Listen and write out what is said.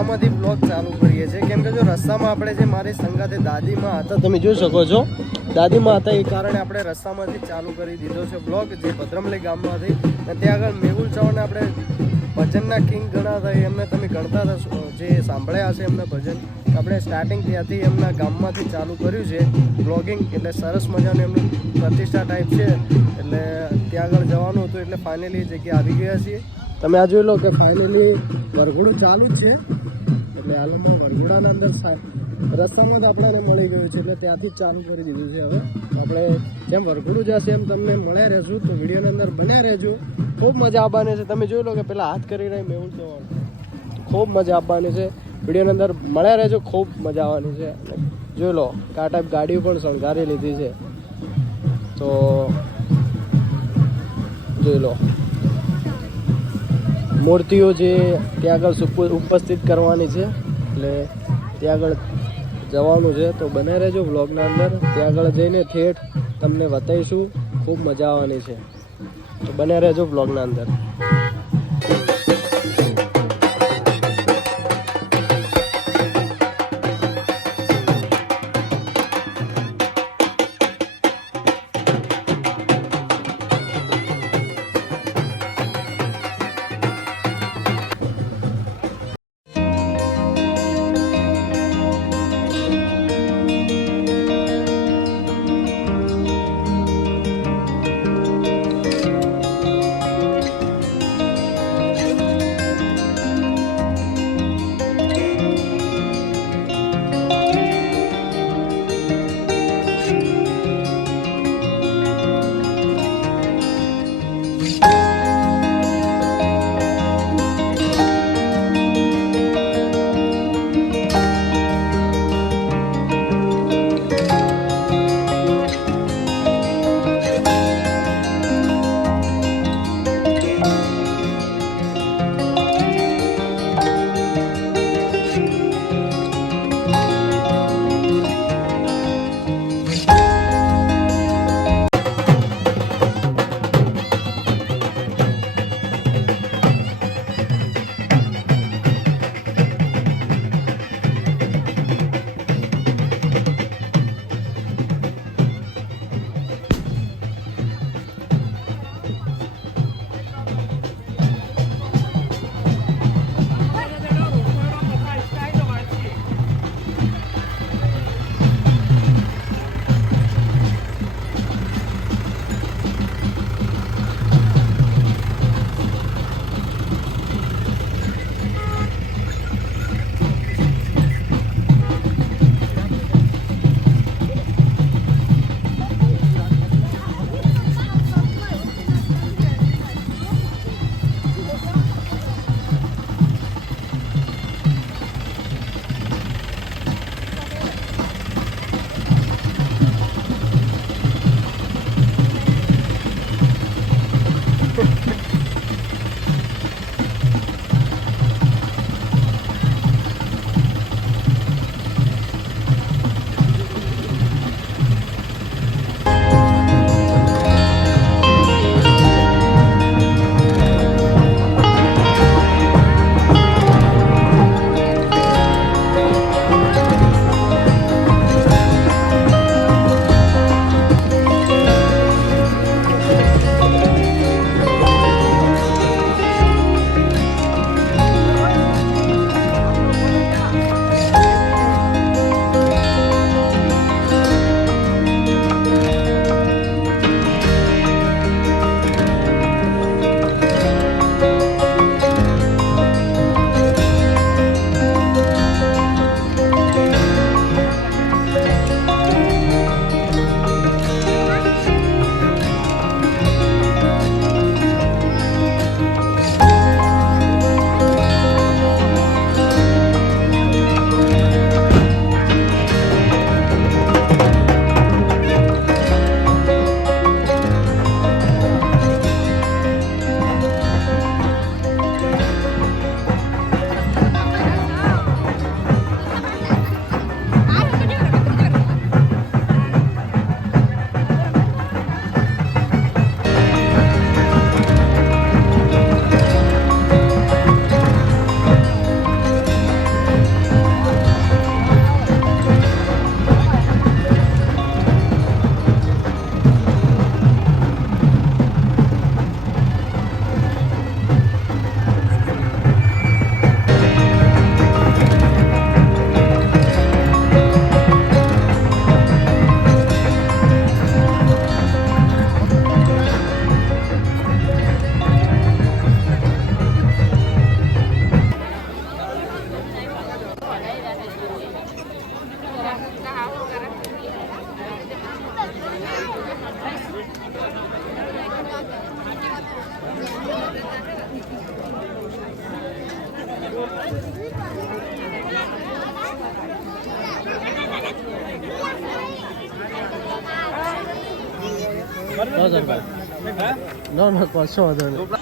રસ્તામાંથી blog ચાલુ કરીએ છીએ, કેમ કે જો રસ્તામાં આપણે જે મારી સંગાતે દાદીમાં હતા તમે જોઈ શકો છો, દાદીમાં હતા એ કારણે આપણે રસ્તામાંથી ચાલુ કરી દીધો છે બ્લોગ, જે ભદ્રમલી ગામમાંથી. અને ત્યાં આગળ મેહુલ ચૌહાણ આપણે ભજનના કિંગ ગણાતા એમને તમે ગણતા હતા, જે સાંભળ્યા હશે એમના ભજન. આપણે સ્ટાર્ટિંગ ત્યાંથી એમના ગામમાંથી ચાલુ કર્યું છે બ્લોગિંગ, એટલે સરસ મજાનું એમનું પ્રતિષ્ઠા ટાઈપ છે, એટલે ત્યાં આગળ જવાનું હતું. એટલે ફાઇનલી જગ્યા આવી ગયા છીએ. તમે આ જોઈ લો કે ફાઇનલી વરઘોડું ચાલુ જ છે, એટલે હાલમાં વરઘોડાના અંદર રસ્તામાં જ આપણને મળી ગયું છે, એટલે ત્યાંથી જ ચાલુ કરી દીધું છે. હવે આપણે જેમ વરઘોડું જશે એમ તમને મળ્યા રહેશું, તો વિડીયોની અંદર બન્યા રહેજો. ખૂબ મજા આવવાની છે. તમે જોઈ લો કે પેલા હાથ કરી રહી મેહુલ ચૌહાણ, ખૂબ મજા આવવાની છે. વિડીયોની અંદર મળ્યા રહેજો, ખૂબ મજા આવવાની છે. જોઈ લો કે આ ટાઈપ ગાડીઓ પણ શણગારી લીધી છે, તો જોઈ લો મૂર્તિઓ જે ત્યાં આગળ ઉપસ્થિત કરવાની છે, એટલે ત્યાં આગળ જવાનું છે. તો બને રહેજો વ્લોગના અંદર, ત્યાં આગળ જઈને ઠેઠ તમને બતાવીશું, ખૂબ મજા આવવાની છે. તો બને રહેજો વ્લોગના અંદર. ના ના કશો વાંધો નહીં